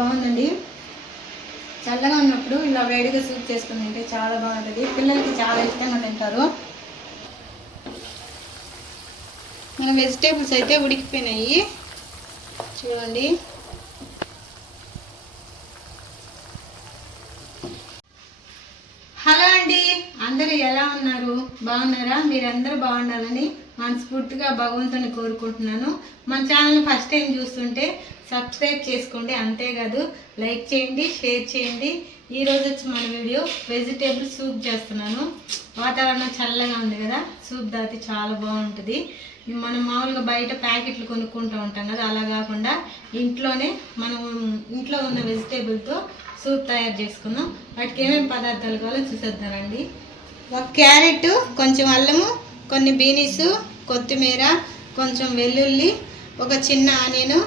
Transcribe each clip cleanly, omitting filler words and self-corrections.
బాగుందండి. చల్లగా ఉన్నప్పుడు ఇలా వేడిగా సూప్ చేసుకుని తింటే చాలా బాగుంటుంది. పిల్లలకి చాలా ఇష్టంగా తింటారు. మన వెజిటేబుల్స్ అయితే ఉడికిపోయినాయి చూడండి. హలో అండి, అందరూ ఎలా ఉన్నారు? బాగున్నారా? మీరందరూ బాగుండాలని మనస్ఫూర్తిగా భగవంతుని కోరుకుంటున్నాను. మన ఛానల్ ఫస్ట్ టైం చూస్తుంటే సబ్స్క్రైబ్ చేసుకోండి, అంతేకాదు లైక్ చేయండి, షేర్ చేయండి. ఈరోజు వచ్చి మన వీడియో వెజిటేబుల్ సూప్ చేస్తున్నాను. వాతావరణం చల్లగా ఉంది కదా, సూప్ దాటి చాలా బాగుంటుంది. మనం మామూలుగా బయట ప్యాకెట్లు కొనుక్కుంటూ ఉంటాం కదా, అలా కాకుండా ఇంట్లోనే మనం ఇంట్లో ఉన్న వెజిటేబుల్తో సూప్ తయారు చేసుకుందాం. వాటికి ఏమేమి పదార్థాలు కావాలో చూసేద్దామండి. ఒక క్యారెట్, కొంచెం అల్లము, కొన్ని బీనీసు, కొత్తిమీర, కొంచెం వెల్లుల్లి, ఒక చిన్న ఆనియన్,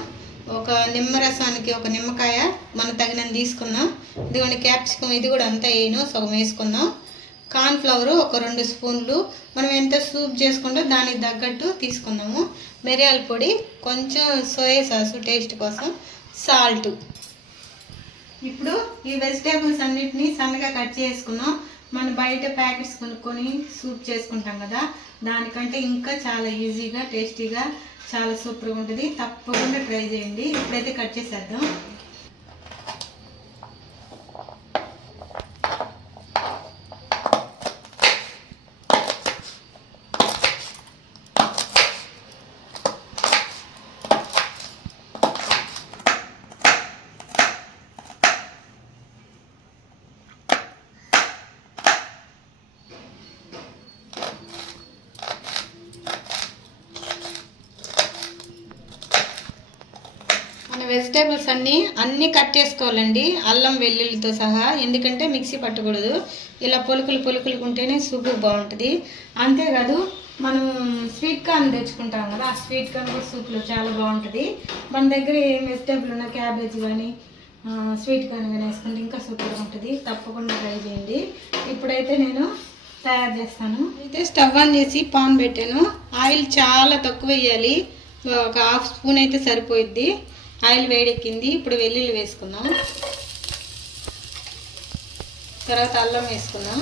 ఒక నిమ్మరసానికి ఒక నిమ్మకాయ మనం తగినంత తీసుకుందాం. ఇదిగోండి క్యాప్సికం, ఇది కూడా అంతా వేయను, సగం వేసుకుందాం. కార్న్ఫ్లవర్ ఒక 2 స్పూన్లు, మనం ఎంత సూప్ చేసుకుంటో దానికి తగ్గట్టు తీసుకుందాము. మిరియాల పొడి, కొంచెం సోయా సాసు టేస్ట్ కోసం, సాల్ట్. ఇప్పుడు ఈ వెజిటేబుల్స్ అన్నిటినీ సన్నగా కట్ చేసుకుందాం. మనం బయట ప్యాకెట్స్ కొనుక్కొని సూప్ చేసుకుంటాం కదా, దానికంటే ఇంకా చాలా ఈజీగా టేస్టీగా చాలా సూపర్గా ఉంటుంది. తప్పకుండా ట్రై చేయండి. ఇప్పుడైతే కట్ చేసేద్దాం. వెజిటేబుల్స్ అన్నీ కట్ చేసుకోవాలండి, అల్లం వెల్లుల్లితో సహా. ఎందుకంటే మిక్సీ పట్టకూడదు. ఇలా పొలుకులు ఉంటేనే సూపు బాగుంటుంది. అంతేకాదు మనం స్వీట్ కార్న్ తెచ్చుకుంటాం కదా, ఆ స్వీట్ కార్న్ కూడా సూప్లో చాలా బాగుంటుంది. మన దగ్గర ఏం వెజిటేబుల్ ఉన్నా క్యాబేజ్ కానీ స్వీట్ కార్న్ కానీ వేసుకుంటే ఇంకా సూపర్గా ఉంటుంది. తప్పకుండా ట్రై చేయండి. ఇప్పుడైతే నేను తయారు చేస్తాను. అయితే స్టవ్ ఆన్ చేసి పాన్ పెట్టాను. ఆయిల్ చాలా తక్కువ వేయాలి, ఒక 1/2 స్పూన్ అయితే సరిపోయిద్ది. ఆయిల్ వేడెక్కింది. ఇప్పుడు వెల్లుల్లి వేసుకుందాం, తర్వాత అల్లం వేసుకుందాం,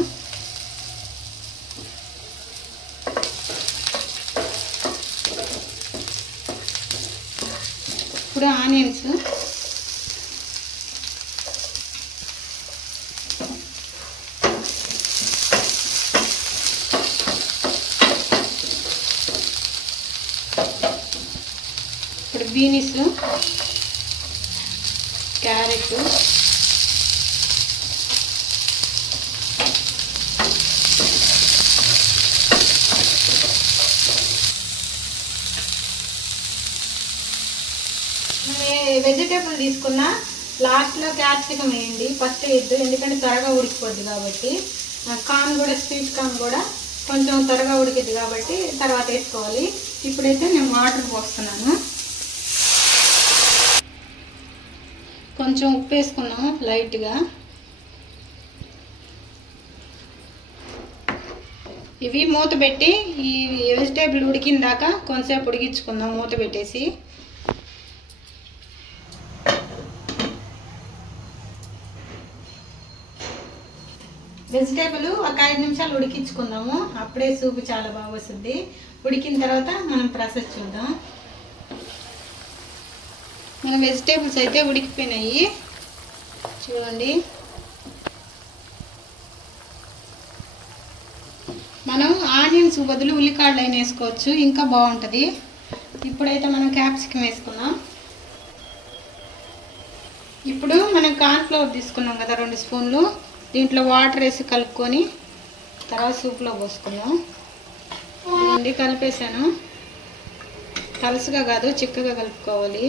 ఇప్పుడు ఆనియన్స్, ఇప్పుడు బీనీస్, క్యారెట్, వెజిటేబుల్ తీసుకున్నా లాస్ట్లో క్యాప్సికం వేయండి, ఫస్ట్ వేయద్దు, ఎందుకంటే త్వరగా ఉడికిపోద్ది కాబట్టి. కార్న్ కూడా స్వీట్ కార్న్ కూడా కొంచెం త్వరగా ఉడికిద్ది కాబట్టి తర్వాత వేసుకోవాలి. ఇప్పుడైతే నేను వాటర్ పోస్తున్నాను. కొంచెం ఉప్పు వేసుకున్నాము లైట్గా. ఇవి మూత పెట్టి ఈ వెజిటేబుల్ ఉడికిన దాకా కొంచెంసేపు ఉడికించుకుందాం మూత పెట్టేసి. వెజిటేబుల్ ఒక 5 నిమిషాలు ఉడికించుకుందాము, అప్పుడే సూపు చాలా బాగా వస్తుంది. ఉడికిన తర్వాత మనం ప్రాసెస్ చూద్దాం. మన వెజిటేబుల్స్ అయితే ఉడికిపోయినాయి చూడండి. మనం ఆనియన్స్ బదులు ఉల్లికాడలు అయినా వేసుకోవచ్చు, ఇంకా బాగుంటుంది. ఇప్పుడైతే మనం క్యాప్సికం వేసుకున్నాం. ఇప్పుడు మనం కార్న్ఫ్లవర్ తీసుకున్నాం కదా 2 స్పూన్లు, దీంట్లో వాటర్ వేసి కలుపుకొని తర్వాత సూప్లో పోసుకుందాం. ఇదిగోండి కలిపేసాను. తలుసుగా కాదు, చిక్కగా కలుపుకోవాలి.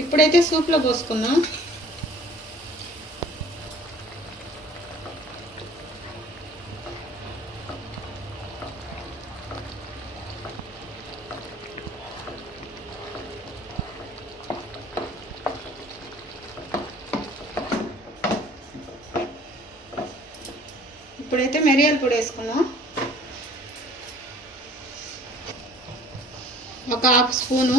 ఇప్పుడైతే సూప్లో పోసుకుందాం. ఇప్పుడైతే మిరియాల పొడి వేసుకుందాం, ఒక 1/2 స్పూను.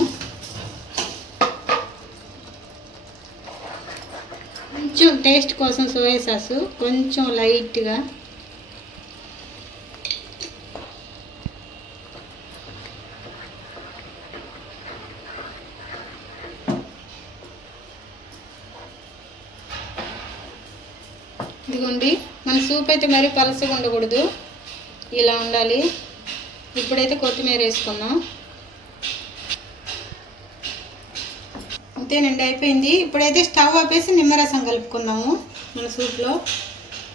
కొంచెం టేస్ట్ కోసం సోయా సాస్ కొంచెం లైట్గా. ఇదిగోండి, మన సూప్ అయితే మరీ పలసగా ఉండకూడదు, ఇలా ఉండాలి. ఇప్పుడైతే కొత్తిమీర వేసుకుందాం. అంతేనండి, అయిపోయింది. ఇప్పుడైతే స్టవ్ ఆపేసి నిమ్మరసం కలుపుకుందాము మన సూప్లో.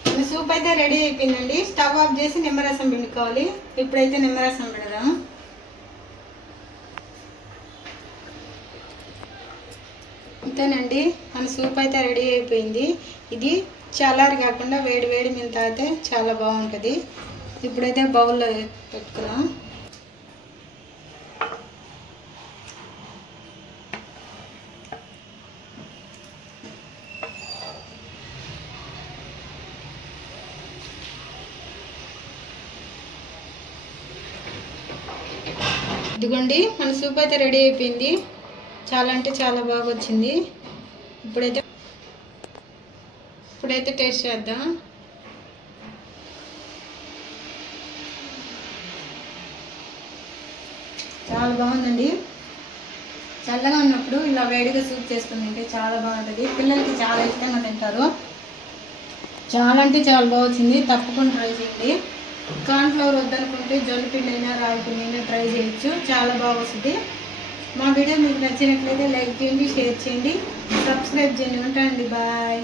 మన సూప్ అయితే రెడీ అయిపోయిందండి. స్టవ్ ఆఫ్ చేసి నిమ్మరసం పిండుకోవాలి. ఇప్పుడైతే నిమ్మరసం పెడదాం. అంతేనండి, మన సూప్ అయితే రెడీ అయిపోయింది. ఇది చల్లారి కాకుండా వేడి వేడి మీద తాగితే చాలా బాగుంటుంది. ఇప్పుడైతే బౌల్లో పెట్టుకుందాం. ఇదిగోండి, మన సూప్ అయితే రెడీ అయిపోయింది. చాలా అంటే చాలా బాగా వచ్చింది. ఇప్పుడైతే టేస్ట్ చేద్దాం. చాలా బాగుందండి. చల్లగా ఉన్నప్పుడు ఇలా వేడిగా సూప్ చేసుకుని తింటే చాలా బాగుంటుంది. పిల్లలకి చాలా ఇష్టంగా తింటారు. చాలా అంటే చాలా బాగా వచ్చింది. తప్పకుండా ట్రై చేయండి. కార్న్ఫ్లవర్ వద్దనుకుంటే జొన్న పిండి అయినా రాగి పిండి అయినా ట్రై చేయొచ్చు, చాలా బాగా వస్తుంది. మా వీడియో మీకు నచ్చినట్లయితే లైక్ చేయండి, షేర్ చేయండి, సబ్స్క్రైబ్ చేయండి. ఉంటానండి, బాయ్.